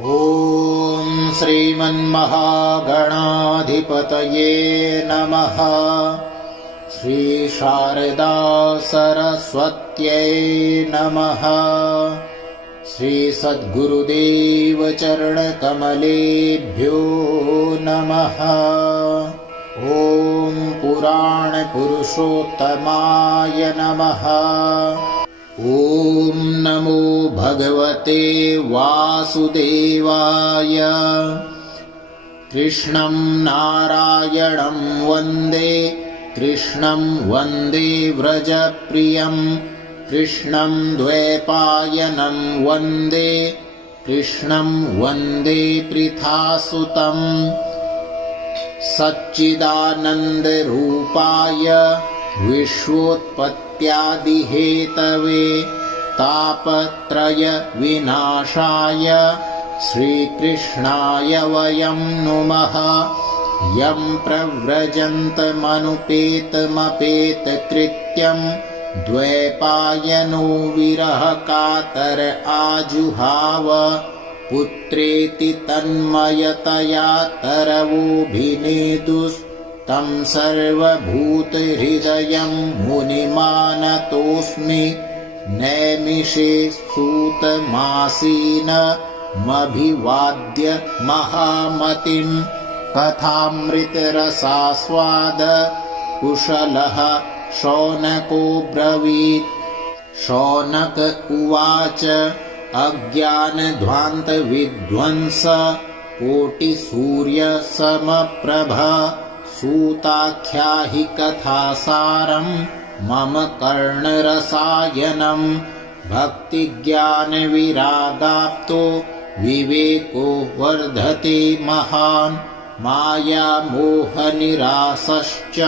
ॐ श्रीमन्महागणाधिपतये नमः। श्रीशारदा सरस्वत्यै नमः। श्रीसद्गुरुदेव चरणकमलेभ्यो नमः। ॐ पुराणपुरुषोत्तमाय नमः। ॐ नमो भगवते वासुदेवाय। कृष्णं नारायणं वन्दे, कृष्णं वन्दे व्रजप्रियं, कृष्णं द्वैपायनं वन्दे, कृष्णं वन्दे पृथासुतं। सच्चिदानन्दरूपाय विश्वोत्पत्त्यादिहेतवे, तापत्रय विनाशाय श्रीकृष्णाय वयं नुमः। यं प्रव्रजन्तमनुपेतमपेतकृत्यं, द्वैपायनो विरहकातर आजुहाव। पुत्रेति तन्मयतया तरवोऽभिनेदुस्तं सर्वभूतहृदयं मुनिमानतोऽस्मि। नैमिषे सूतमासीनमभिवाद्य महामतिं, कथामृतरसास्वाद कुशलः शौनको ब्रवीत्। शौनक उवाच अज्ञानध्वान्तविध्वंस कोटिसूर्यसमप्रभ, सूताख्याहि कथासारं मम कर्णरसायनं। भक्तिज्ञानविरागाप्तो विवेको वर्धते महान्, मायामोहनिरासश्च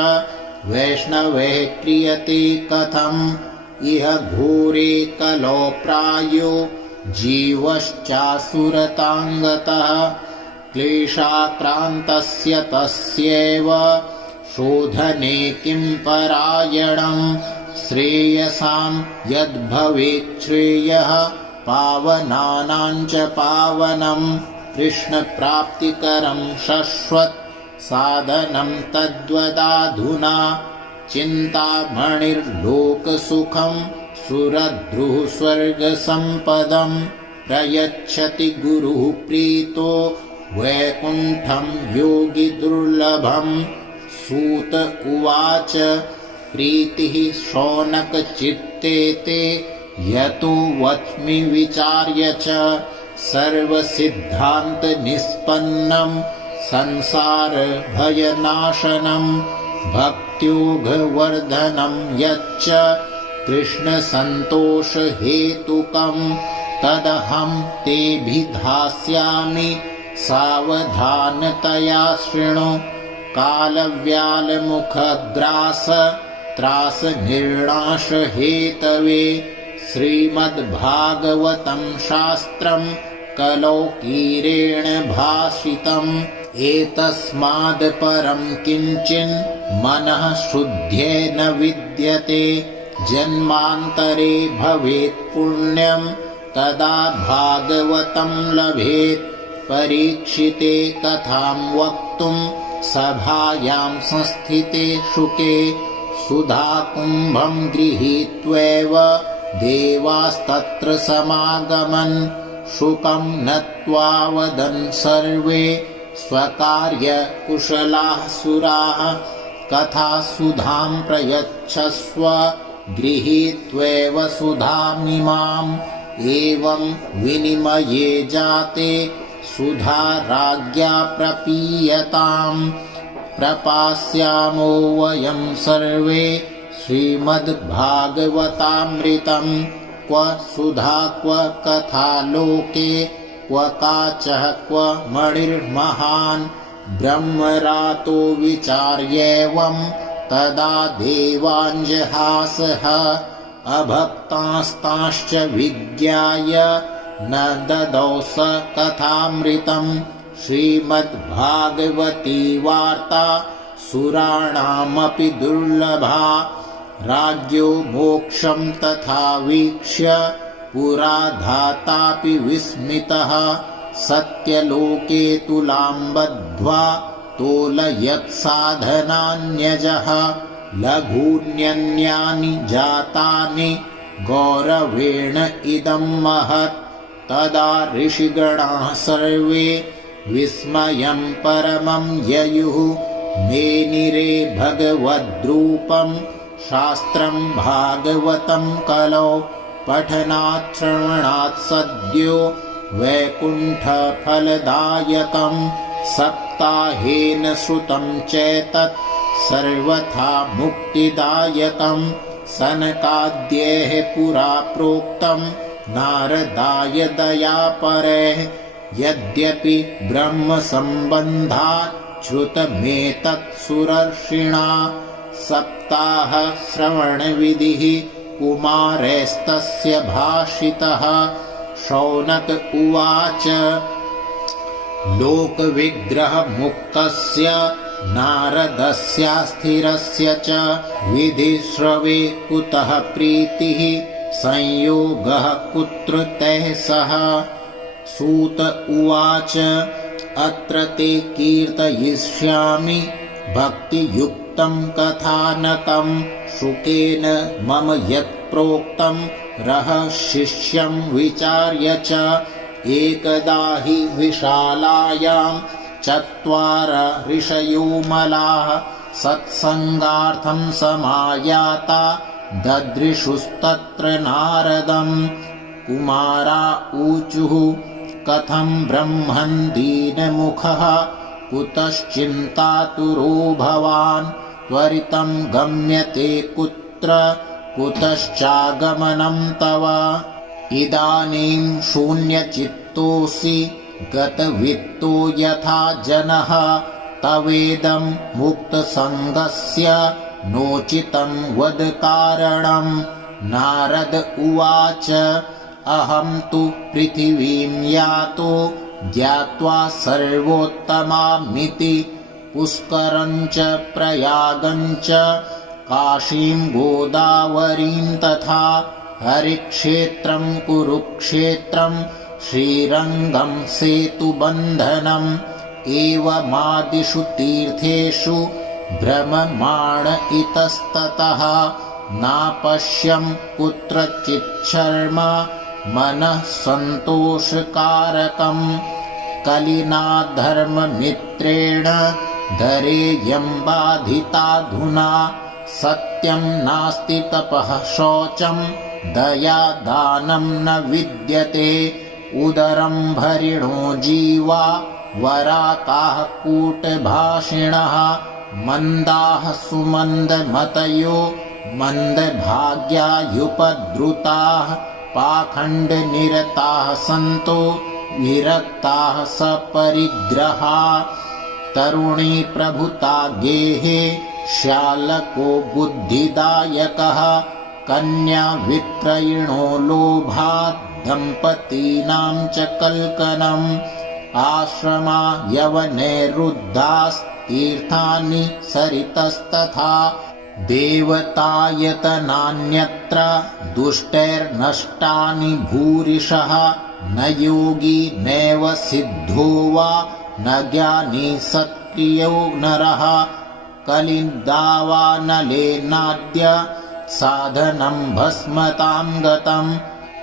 वैष्णवैः क्रियते कथम्। इह घोरे कलौ प्रायो जीवश्चासुरताङ्गतः, क्लेशाक्रान्तस्य तस्यैव शोधने किं परायणम्। श्रेयसां यद्भवेत् श्रेयः, पावनानां च पावनं। कृष्णप्राप्तिकरं शश्वत् साधनं तद्वदाधुना। चिन्तामणिर्लोकसुखं सुरद्रुः स्वर्गसम्पदं, प्रयच्छति गुरुः प्रीतो वैकुण्ठं योगिदुर्लभम्। सूत उवाच प्रीतिः शौनकचित्ते ते, यतो वच्मि विचार्य च। सर्वसिद्धान्तनिष्पन्नं संसारभयनाशनं, भक्त्योगवर्धनं यच्च कृष्णसन्तोषहेतुकं। तदहं तेऽभिधास्यामि सावधानतया शृणु। कालव्यालमुखग्रास त्रासनिर्णाशहेतवे, श्रीमद्भागवतं शास्त्रं कलौकीरेण भाषितम्। एतस्मादपरं किञ्चिन् मनः शुद्ध्ये न विद्यते। जन्मान्तरे भवेत् पुण्यं, तदा भागवतं लभेत्। परीक्षिते कथां वक्तुं सभायां संस्थिते शुके, सुधाकुम्भं गृहीत्वैव देवास्तत्र समागमन्। शुकं नत्वा वदन् सर्वे स्वकार्यकुशलाः सुराः, कथासुधां प्रयच्छस्व गृहीत्वैव सुधामिमाम्। एवं विनिमये जाते सुधा राज्ञा प्रपीयताम्। प्रपास्यामो वयं सर्वे श्रीमद्भागवतामृतम्। क्व सुधा क्व कथा लोके, क्व काचः क्व मणिर्महान्। ब्रह्मरातो विचार्येवं, तदा देवाञ्जहासः। अभक्तास्तांश्च विज्ञाय न ददौ स कथामृतम्। श्रीमद्भागवती वार्ता सुराणामपि दुर्लभा। राज्ञो मोक्षं तथा वीक्ष्य पुरा धातापि विस्मितः। सत्यलोके तुलां बद्ध्वा तोलयत्साधनान्यजः लघून्यन्यानि जातानि गौरवेण इदं महत्। तदा ऋषिगणाः सर्वे विस्मयं परमं ययुः मेनिरे भगवद्रूपं शास्त्रं भागवतं कलौ पठनात् श्रवणात् सद्यो वैकुण्ठफलदायकं सप्ताहेन श्रुतं चैतत् सर्वथा मुक्तिदायकं सनकाद्यैः पुरा प्रोक्तं नारदाय दयापरैः यद्यपि ब्रह्मसम्बन्धात् श्रुतमेतत् सुरर्षिणा सप्ताह श्रवणविधिः कुमारैस्तस्य भाषितः। शौनक उवाच लोकविग्रहमुक्तस्य नारदस्यास्थिरस्य च विधिश्रवे कुतः प्रीतिः संयोगः कुत्र तैः सह। सूत उवाच अत्र ते कीर्तयिष्यामि भक्तियुक्तं कथानकं शुकेन मम यत् प्रोक्तं रहस्यं विचार्य च। एकदा हि विशालायां चत्वार ऋषयो मलाः सत्संगार्थं समायाता ददृशुस्तत्र नारदं। कुमारा ऊचुः कथं ब्रह्मन् दीनमुखः कुतश्चिन्तातुरो भवान् त्वरितं गम्यते कुत्र कुतश्चागमनं तव। इदानीं शून्यचित्तोऽसि गतवित्तो यथा जनः तवेदं मुक्तसङ्गस्य नोचितं वद कारणं। नारद उवाच अहं तु पृथिवीं यातो ज्ञात्वा सर्वोत्तमामिति पुष्करं च प्रयागं च काशीं गोदावरीं तथा हरिक्षेत्रं कुरुक्षेत्रं श्रीरङ्गं सेतुबन्धनम् एवमादिषु तीर्थेषु भ्रममाण इतस्ततः नापश्यं कुत्रचिच्छर्म मनः सन्तोषकारकम्। कलिना धर्ममित्रेण धरेयं बाधिताधुना सत्यं नास्ति तपः शौचं दया दानं न विद्यते। उदरं भरिणो जीवा वराकाः कूटभाषिणः मन्दाः सुमन्दमतयो मन्दभाग्यायुपद्रुताः पाखण्डनिरताः सन्तो विरक्ताः सपरिग्रहा। तरुणी प्रभुता गेहे श्यालको बुद्धिदायकः कन्या विक्रयिणो लोभात् दम्पतीनां च कल्कनम्। आश्रमा यवनैरुद्धास्तीर्थानि सरितस्तथा देवतायतनान्यत्र दुष्टैर्नष्टानि भूरिशः। न योगी नैव सिद्धो वा न ज्ञानी सत्क्रियो नरः। कलिदावानलेनाद्य साधनं भस्मतां गतम्।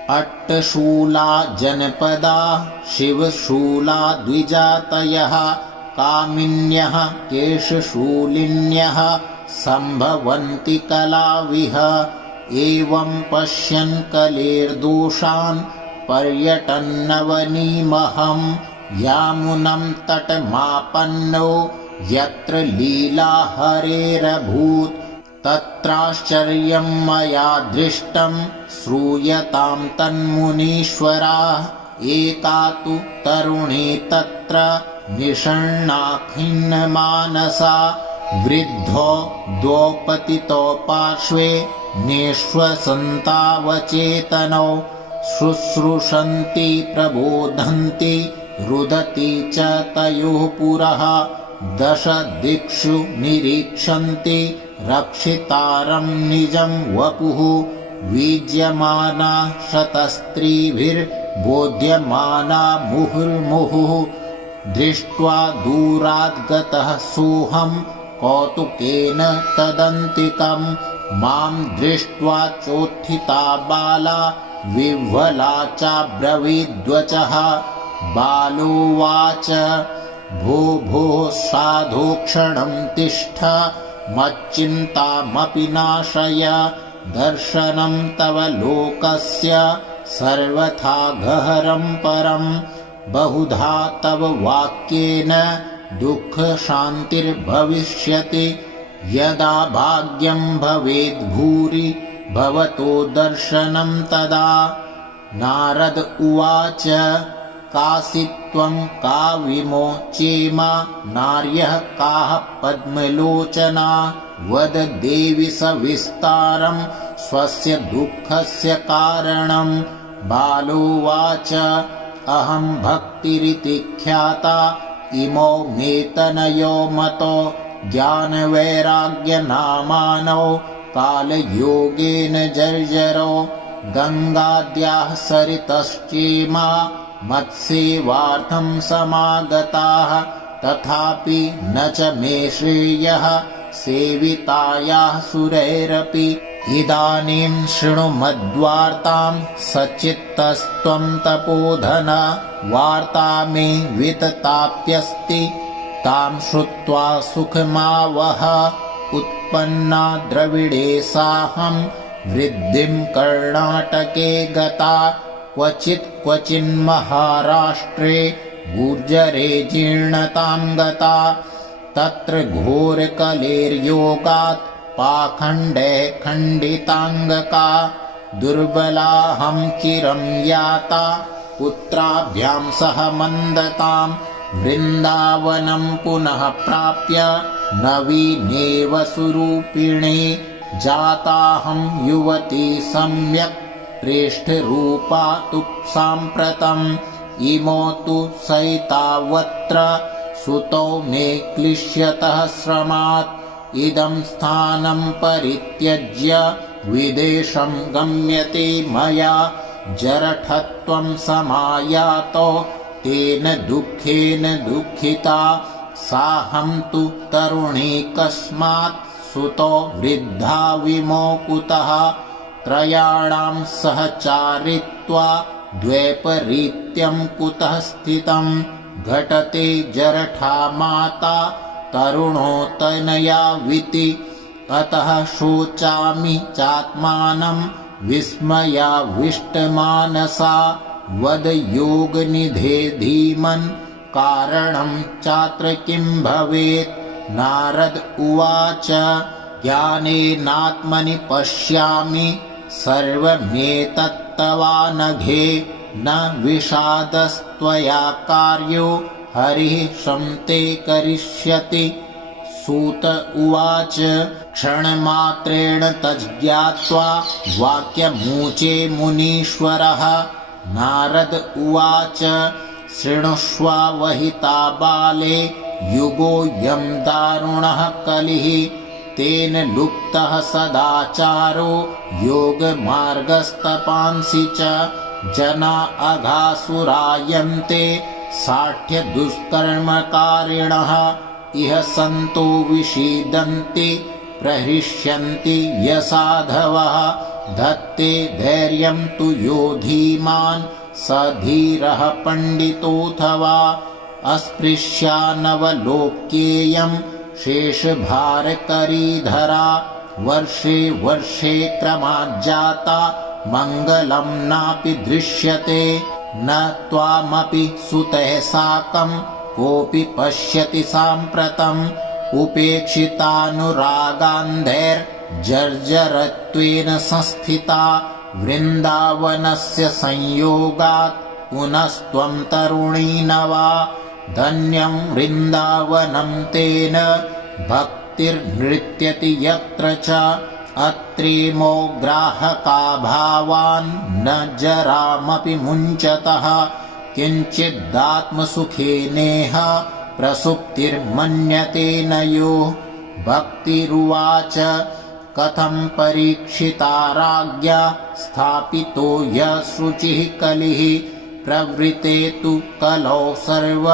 अट्टशूला जनपदा शिवशूला द्विजातयः कामिन्यः केशशूलिन्यः सम्भवन्ति कलाविह। एवं पश्यन् कलेर्दोषान् पर्यटन्नवनीमहं यामुनं तटमापन्नो यत्र लीला हरेरभूत्। तत्राश्चर्यं मया दृष्टं श्रूयतां तन्मुनीश्वराः। एका तु तरुणी तत्र निषण्णा खिन्नमानसा वृद्धो द्वौ पतितौ पार्श्वे निःश्वसन्तावचेतनौ शुश्रूषन्ति प्रबोधन्ति रुदति च तयोः पुरः। दश दिक्षु निरीक्षन्ति रक्षितारं निजं वपुः। वीज्यमाना शतस्त्रीभिर्निर्वासिता बोध्यमाना मुहुर्मुहुः दृष्ट्वा दूरात् गतः सोऽहं कौतुकेन तदन्तिकम् मां दृष्ट्वा चोत्थिता बाला विह्वला चाब्रवीद्वचः बालोवाच भो भो साधो क्षणं तिष्ठ मच्चिन्तामपि नाशय दर्शनं तव लोकस्य सर्वथा गहरं परं बहुधा तव वाक्येन दुःखशान्तिर्भविष्यति यदा भाग्यं भवेद् भूरि भवतो दर्शनं तदा। नारद उवाच कासि त्वं का विमोचेमा नार्यः काः पद्मलोचना वद देवि सविस्तारं स्वस्य दुःखस्य कारणं। बालोवाच अहं भक्तिरिति ख्याता इमौ मेतनयो मतो ज्ञानवैराग्यनामानौ कालयोगेन जर्जरो गङ्गाद्याः सरितश्चेमा मत्सेवार्थं समागताः तथापि न च मे श्रेयः सेवितायाः सुरैरपि। इदानीं शृणु मद्वार्तां सच्चित्तस्त्वं तपोधन वार्ता मे वितताप्यस्ति तां श्रुत्वा सुखमावह। उत्पन्ना द्रविडे साहं वृद्धिं कर्णाटके गता क्वचिन्महाराष्ट्रे गुर्जरे जीर्णतां गता तत्र घोरकलेर्योगात् पाखण्डे खण्डिताङ्गका दुर्बलाहं चिरं याता पुत्राभ्यां सह मन्दताम् वृन्दावनं पुनः प्राप्य नवीनेव सुरूपिणे जाताहं युवती सम्यक् प्रेष्ठरूपा तु साम्प्रतम् इमो तु सहितावत्र सुतौ मे क्लिश्यतः श्रमात् इदं स्थानं परित्यज्य विदेशं गम्यते मया जरठत्वं समायातो तेन दुःखेन दुःखिता साहं तु तरुणी कस्मात् सुतो वृद्धा विमोकुतः त्रयाणां सहचारित्वा द्वैपरीत्यं कुतः स्थितं घटते जरठा माता तरुणो तनयाविति अतः शोचामि चात्मानं विस्मयाविष्टमानसा वद योगनिधे धीमन् कारणं चात्र किं भवेत्। नारद उवाच ज्ञानेनात्मनि पश्यामि सर्वमेतत्तवानघे न विषादस्त्वया कार्यो हरिः शंते करिष्यति। सूत उवाच क्षणमात्रेण तज्ज्ञात्वा वाक्यमूचे मुनीश्वरः। नारद उवाच शृणुष्वावहिता बाले युगोऽयं दारुणः कलिः तेन लुप्तः सदाचारो योगमार्गस्तपांसि च जना अघासुरायन्ते साठ्यदुष्कर्मकारिणः इह सन्तो विषीदन्ति प्रहृष्यन्ति यसाधवः धत्ते धैर्यं तु यो धीमान् स धीरः पण्डितोऽथवा अस्पृश्यानवलोक्येयं शेषभारकरीधरा वर्षे वर्षे क्रमाज्जाता मङ्गलं नापि दृश्यते न त्वामपि सुतः साकं कोऽपि पश्यति साम्प्रतम् उपेक्षितानुरागान्धैर्जर्जरत्वेन संस्थिता वृन्दावनस्य संयोगात् पुनस्त्वं तरुणी नवा धन्यं वृन्दावनं तेन भक्तिर्नृत्यति यत्र च अत्रेमो ग्राहका भावान् न जरामपि मुञ्चतः किञ्चिदात्मसुखेनेह प्रसुप्तिर्मन्यते न यो। भक्तिरुवाच कथं परीक्षिता राज्ञा स्थापितो यः शुचिः कलिः प्रवृते तु कलौ सर्व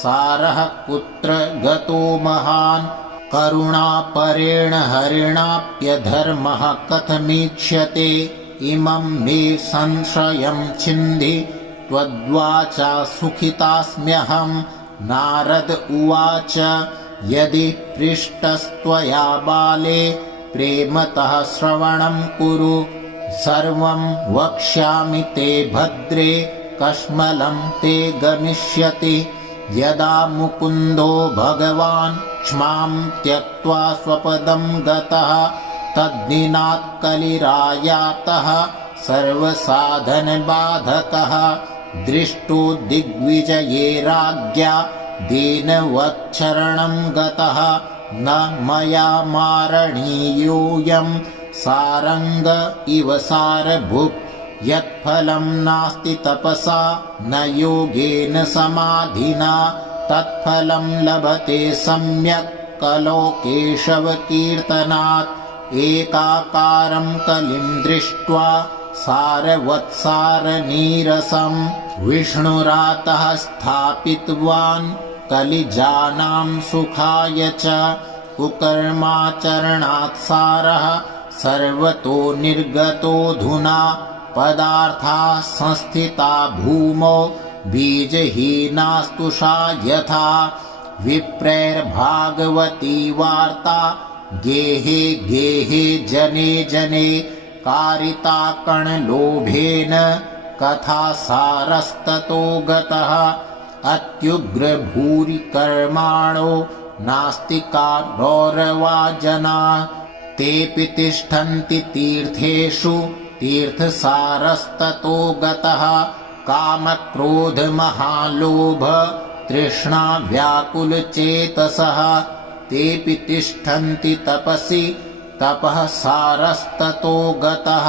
सारः कुत्र गतो महान् करुणापरेण हरिणाप्यधर्मः कथमीक्ष्यते इमं मे संशयं छिन्धि त्वद्वाचा सुखितास्म्यहम् नारद उवाच यदि पृष्टस्त्वया बाले प्रेमतः श्रवणं कुरु सर्वं वक्ष्यामि ते भद्रे कश्मलं ते गमिष्यति यदा मुकुन्दो भगवान् क्ष्मां त्यक्त्वा स्वपदं गतः तद्दिनात् कलिरायातः सर्वसाधनबाधकः दृष्टो दिग्विजये राज्ञा दीनवत्सरणं गतः न मया मारणीयोऽयं सारंग इव सारभुक् यत्फलं नास्ति तपसा न योगेन समाधिना तत्फलं लभते सम्यक् कलो केशवकीर्तनात् एकाकारं कलिं दृष्ट्वा सारवत्सारनीरसं विष्णुरातः स्थापितवान् कलिजानां सुखाय च कुकर्माचरणात् सारः सर्वतो निर्गतोऽधुना पदार्थाः संस्थिता भूमौ बीजहीनास्तुषा यथा विप्रैर्भागवती वार्ता गेहे गेहे जने जने कारिता कणलोभेन कथा सारस्ततो गतः अत्युग्रभूरि कर्माणो नास्तिका रौरवा जना तेऽपि तिष्ठन्ति तीर्थेषु तीर्थसारस्ततो गतः कामक्रोधमहालोभ तृष्णा व्याकुलचेतसः तेऽपि तिष्ठन्ति तपसि तपः सारस्ततो गतः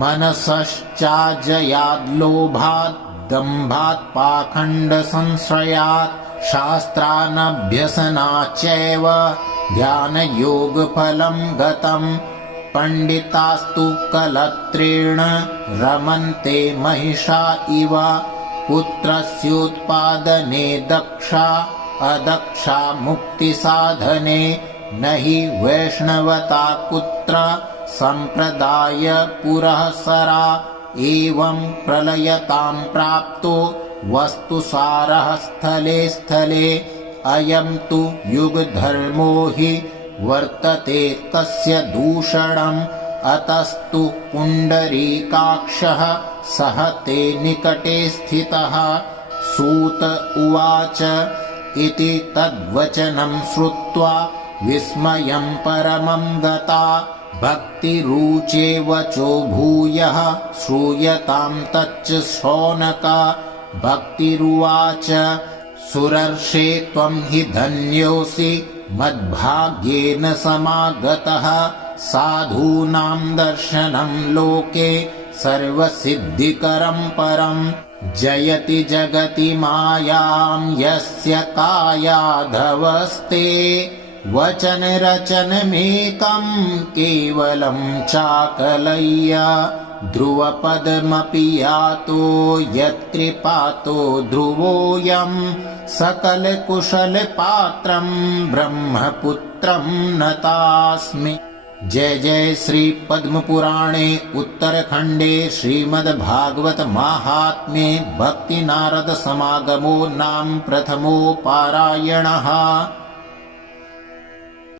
मनसश्चाजयाद्लोभात् दम्भात् पाखण्डसंश्रयात् शास्त्रानभ्यसनाच्चैव ध्यानयोगफलं गतम् पण्डितास्तु कलत्रेण रमन्ते महिषा इव पुत्रस्योत्पादने दक्षा अदक्षा मुक्तिसाधने न हि वैष्णवता कुत्र सम्प्रदाय पुरःसरा एवं प्रलयतां प्राप्तो वस्तुसारः स्थले स्थले अयं तु युगधर्मो हि वर्तते कस्य दूषणम् अतस्तु पुण्डरीकाक्षः सह ते निकटे स्थितः सूत उवाच इति तद्वचनं श्रुत्वा विस्मयं परमं गता भक्तिरुचे वचो भूयः श्रूयतां तच्च शौनक भक्तिरुवाच सुरर्षे त्वं हि धन्योऽसि मद्भाग्येन समागतः साधूनां दर्शनं लोके सर्वसिद्धिकरं परम् जयति जगति मायां यस्य कायाधवस्ते वचन रचनमेकं केवलं चाकलय्य ध्रुवपदमपि यातो यत्कृपातो ध्रुवोऽयं सकलकुशलपात्रं ब्रह्मपुत्रं नतास्मि। जय जय श्री पद्मपुराणे उत्तरखण्डे श्रीमद्भागवत माहात्म्ये भक्ति नारद समागमो नाम प्रथमो पारायणः।